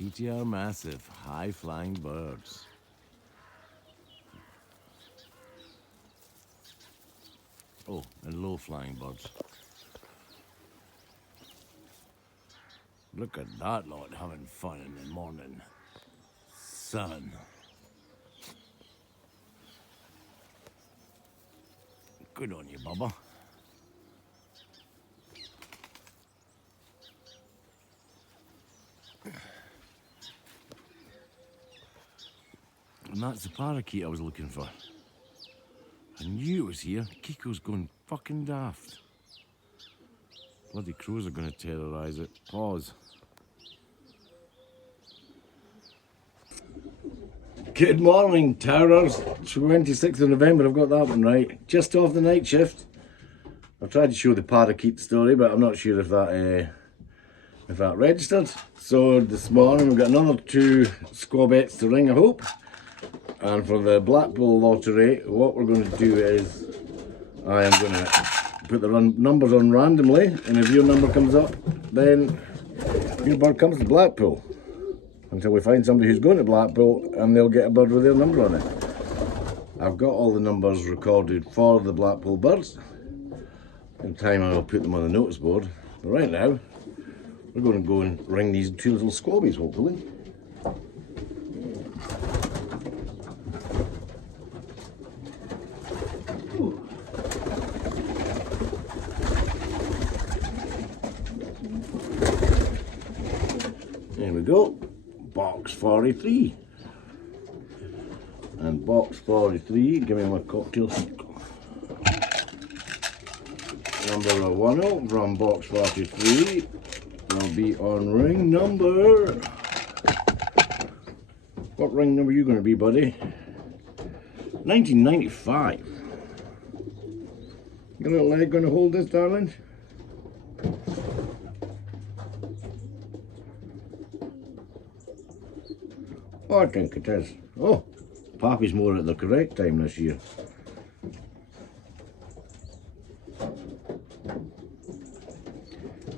TTR massive, high-flying birds. Oh, and low-flying birds. Look at that lot having fun in the morning sun. Good on you, Bubba. And that's the parakeet I was looking for. I knew it was here. Kiko's going fucking daft. Bloody crows are going to terrorise it. Pause. Good morning, Towers. 26th of November, I've got that one right. Just off the night shift. I've tried to show the parakeet story, but I'm not sure if that registered. So this morning we've got another 2 squabettes to ring, I hope. And for the Blackpool lottery, what we're going to do is I am going to put the numbers on randomly, and if your number comes up, then your bird comes to Blackpool. Until we find somebody who's going to Blackpool and they'll get a bird with their number on it. I've got all the numbers recorded for the Blackpool birds. In time I'll put them on the notice board. But right now, we're going to go and ring these 2 little squabbies, hopefully. There we go. Box 43. And box 43, give me my cocktail. Number 10 from box 43 will be on ring number. What ring number are you going to be, buddy? 1995. Your little leg going to hold this, darling? Oh, I think it is. Oh, Pappy's more at the correct time this year.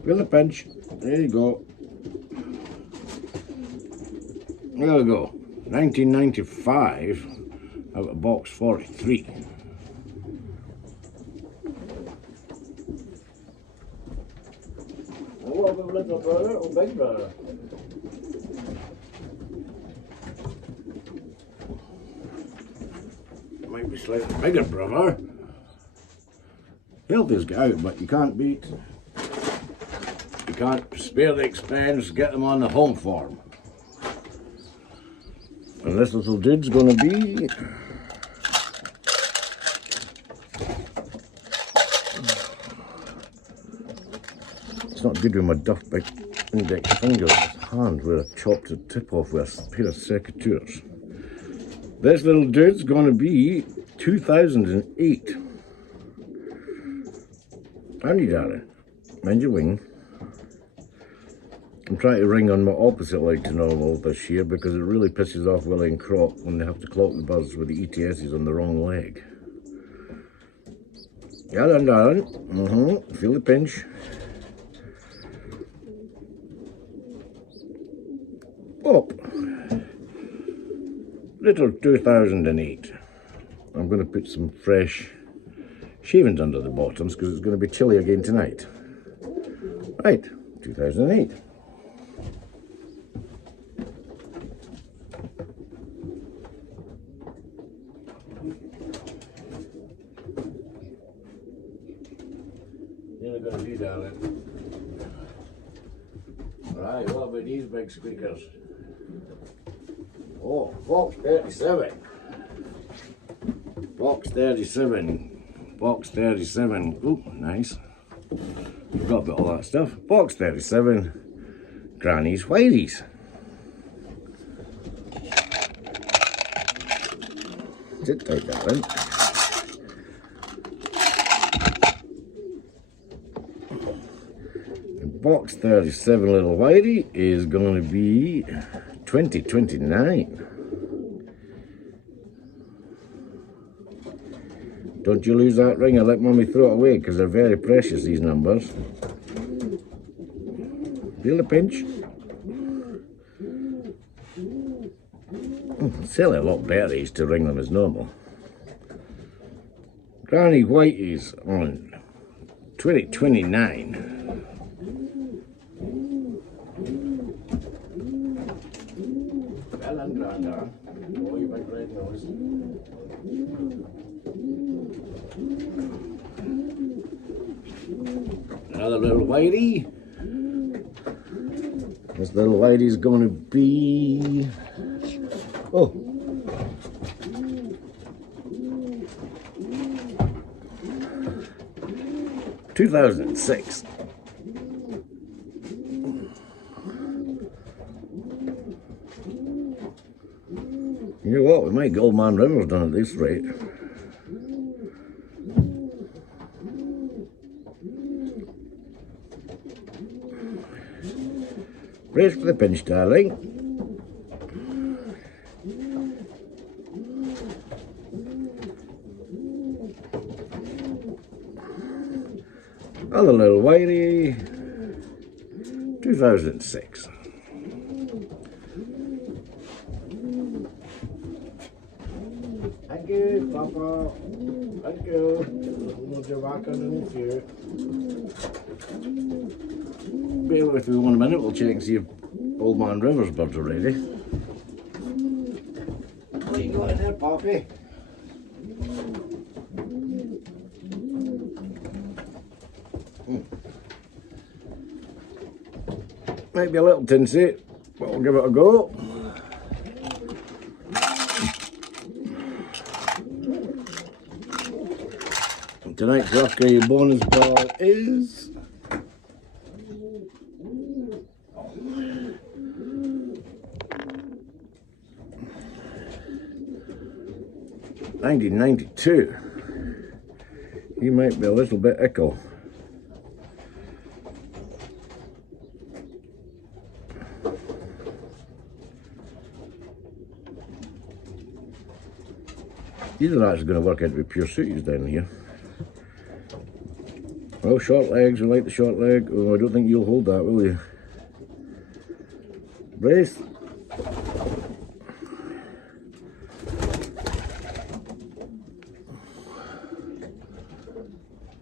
Feel the pinch. There you go. There we go. 1995 out of box 43. Hello, little brother or big brother? Might be slightly bigger, brother. Healthiest get out, but you can't beat. You can't spare the expense, get them on the home farm. And this little dude's gonna be it's not good with my duff big index finger in his hand where I chopped the tip off with a pair of secateurs. This little dude's going to be 2008. Andy, darling, mind your wing. I'm trying to ring on my opposite leg to normal this year because it really pisses off Willie and Croc when they have to clock the birds with the ETSs on the wrong leg. Yeah, then, darling. Feel the pinch. Up. Little 2008. I'm going to put some fresh shavings under the bottoms because it's going to be chilly again tonight. Right, 2008. You're going to be, darling. Right, what about these big squeakers? Oh, box 37. Box 37. Box 37. Ooh, nice. Forgot about all that stuff. Box 37. Granny's Whiteys. Sit tight, darling. Box 37 little Whitey is going to be 2029. Don't you lose that ring or let Mummy throw it away because they're very precious, these numbers. Feel the pinch. Silly a lot better is to ring them as normal. Granny Whitey's on 2029. Well and Grandad. Oh, you big red nose. Another little whitey. This little whitey's gonna be... Oh. ...2006. You know what, we might get Old Man Rivers done at this rate. Brace for the pinch, darling. Other little whitey, 2006. Thank you, Papa. Thank you. We'll get back underneath here. Bear with me 1 minute, we'll check and see if Old Man Rivers birds are ready. What are you got in there, Poppy? Might be a little tinsy, but we'll give it a go. And tonight's lucky bonus ball is... $19.92. He might be a little bit ickle. These are actually going to work out to be pure sooties down here. Well, short legs, we like the short leg. Oh, I don't think you'll hold that, will you? Brace.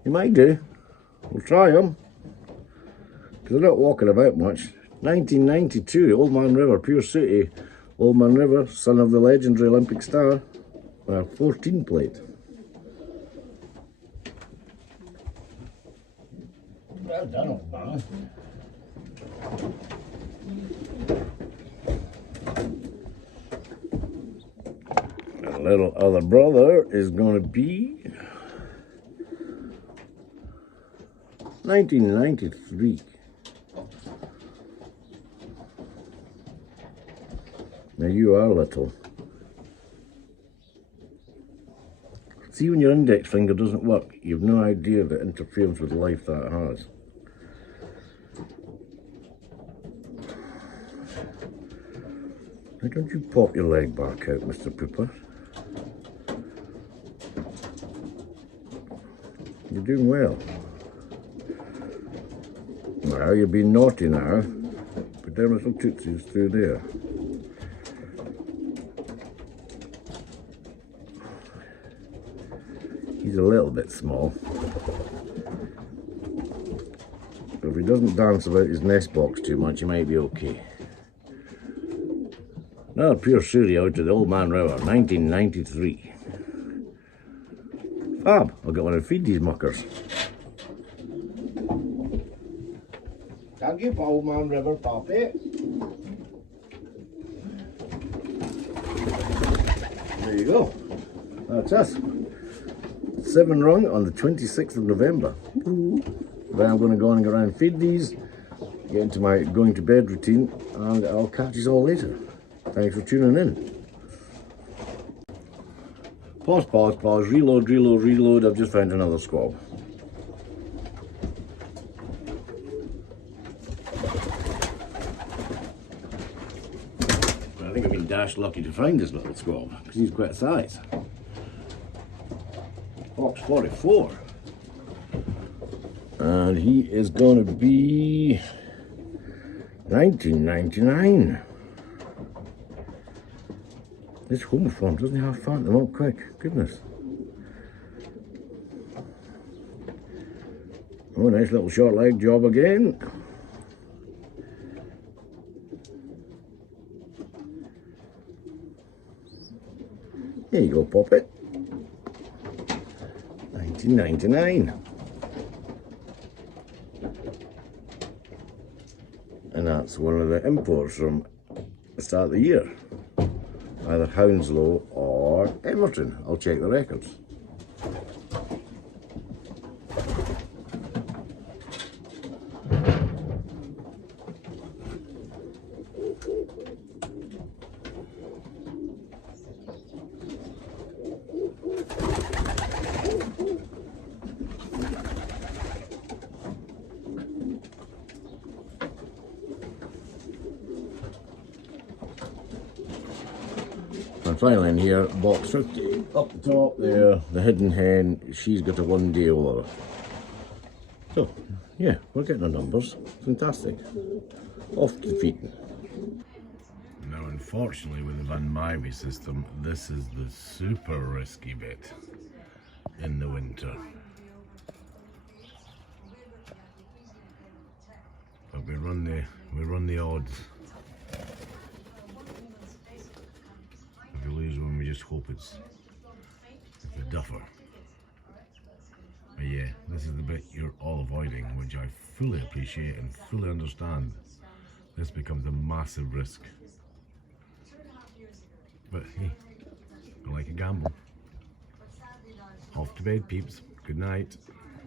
You might do. We'll try them. Because they're not walking about much. 1992, Old Man River, pure sooty. Old Man River, son of the legendary Olympic star. 14 plate. Well done, old man. A little other brother is going to be 1993. Now you are little. See, when your index finger doesn't work, you've no idea the interference with life that has. Why don't you pop your leg back out, Mr. Pooper? You're doing well. Now, you're being naughty now. Put down little tootsies through there. He's a little bit small. But if he doesn't dance about his nest box too much, he might be okay. Another pure sooty out to the Old Man River, 1993. Fab, I'll get one and feed these muckers. Thank you, Old Man River, Poppy. There you go. That's us. 7 rung on the 26th of November. Then I'm going to go and go around and feed these, get into my going to bed routine, and I'll catch you all later. Thanks for tuning in. Pause, pause, pause, reload, reload, reload. I've just found another squab. I think I've been dashed lucky to find this little squab, because he's quite a size. Box 44. And he is going to be 1999. This homoform doesn't have fat them up quick. Goodness. Oh, nice little short leg job again. There you go, Poppet. 1999. And that's one of the imports from the start of the year. Either Hounslow or Emerton. I'll check the records. And finally in here, box 50. Up the top there, the hidden hen, she's got a 1 day older. So, yeah, we're getting the numbers. Fantastic. Off to feeding. Now, unfortunately, with the Van Mywe system, this is the super risky bit in the winter. But we run the odds. If we lose one, we just hope it's a duffer. But yeah, this is the bit you're all avoiding, which I fully appreciate and fully understand. This becomes a massive risk. But hey, I like a gamble. Off to bed, peeps. Good night.